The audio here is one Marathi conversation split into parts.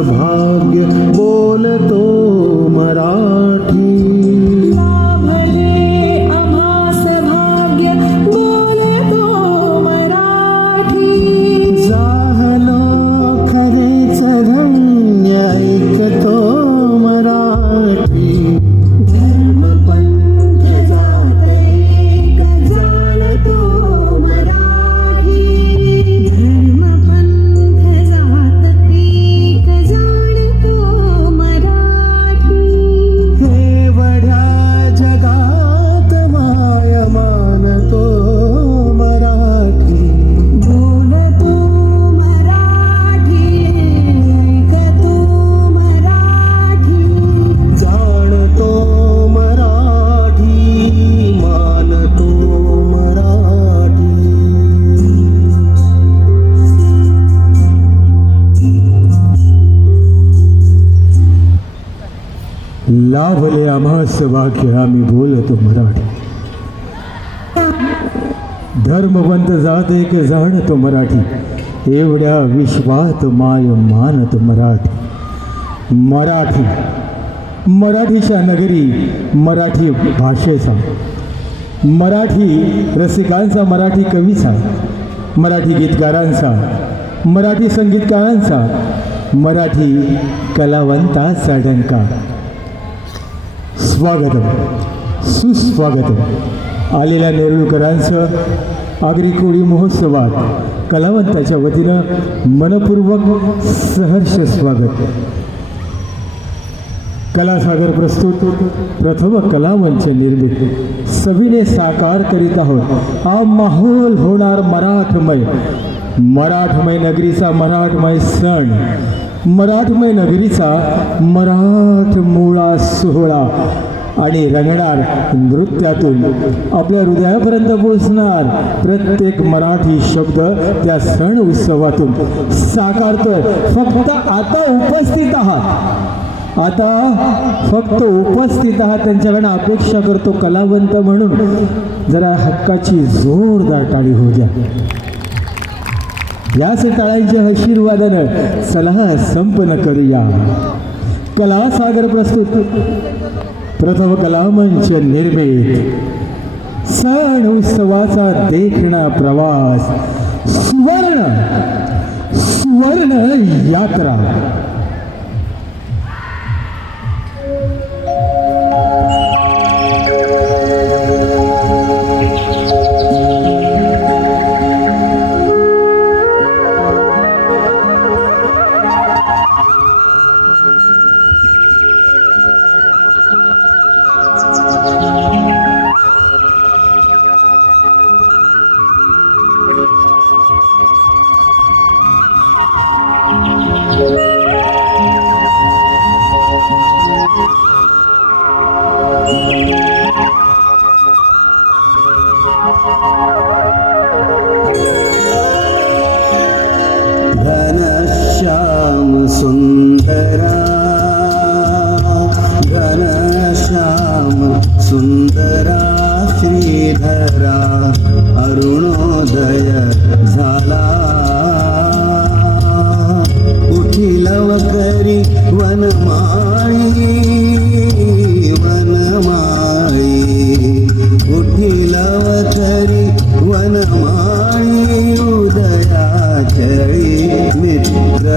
भाग्य बोलतो. लाभले आम्हास वाक्य आम्ही बोलतो मराठी. धर्मवंत जात एक जाणतो मराठी. एवढ्या विश्वात माय मानत मराठी. मराठी. मराठीच्या नगरी मराठी भाषेचा. मराठी रसिकांचा मराठी कवीचा. मराठी गीतकारांचा. मराठी संगीतकारांचा. मराठी कलावंताचा डंका. स्वागतम. सुस्वागतम. आलेल्या नेरुळकरांचं आगरी कोळी महोत्सवात कलावंताच्या वतीनं मनपूर्वक सहर्ष स्वागत. कलासागर प्रस्तुत प्रथम कलामंच निर्मित. सविने साकार करीत आहोत. हा माहोल होणार मराठमय. मराठमय नगरीचा मराठमय सण. मराठमय नगरीचा मराठ मुळा सोहळा आणि रंगणार नृत्यातून आपल्या हृदयापर्यंत पोचणार प्रत्येक मराठी शब्द त्या सण उत्सवातून. साकारतोय फक्त आता उपस्थित आहात. आता फक्त उपस्थित आहात त्यांच्याकडनं अपेक्षा करतो कलावंत म्हणून. जरा हक्काची जोरदार टाळी होऊ द्या. याच टाळांच्या आशीर्वादानं सलाह संपन्न करूया. कला सागर प्रस्तुत. प्रथम कलामंच निर्मित. सण उत्सवाचा देखणा प्रवास. सुवर्ण सुवर्ण यात्रा. उठिलव करी वनमाळी उदया चळी मित्र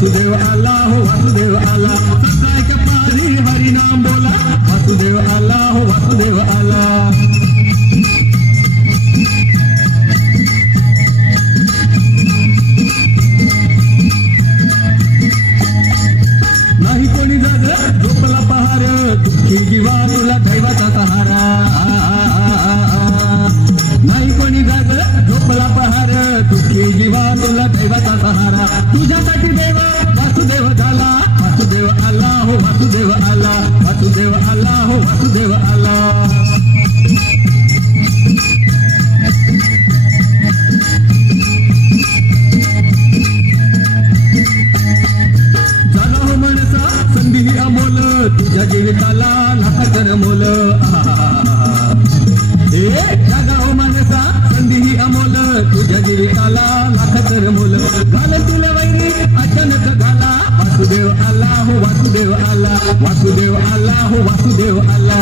वासुदेव आला हो वासुदेव आला. सकाळच्या पारी हरिनाम बोला. वासुदेव आला हो वासुदेव आला. नाही कोणी जाग झोपला पहार. दुःखी जीवा तुला दैवाचा देवा तुला दैवाचा सहारा. तुझ्यासाठी देवा वासुदेव झाला. वासुदेव आला हो वासुदेव आला. वासुदेव आला हो वासुदेव आला. जीविताला लाख तर मुल. घाल तुला वैरी अचानक घाला. वासुदेव आला हो वासुदेव आला. वासुदेव आला हो वासुदेव आला.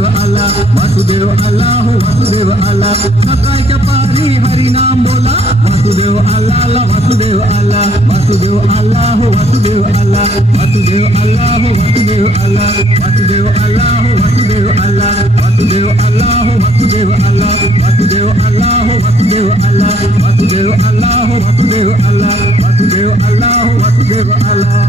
वासुदेव आला वासुदेव आला हो वासुदेव आला सकाळच्या पारी हरिनाम बोला वासुदेव आला आला वासुदेव आला वासुदेव आला हो वासुदेव आला वासुदेव आला हो वासुदेव आला वासुदेव आला हो वासुदेव आला वासुदेव आला हो वासुदेव आला वासुदेव आला हो वासुदेव आला वासुदेव आला हो वासुदेव आला वासुदेव आला हो वासुदेव आला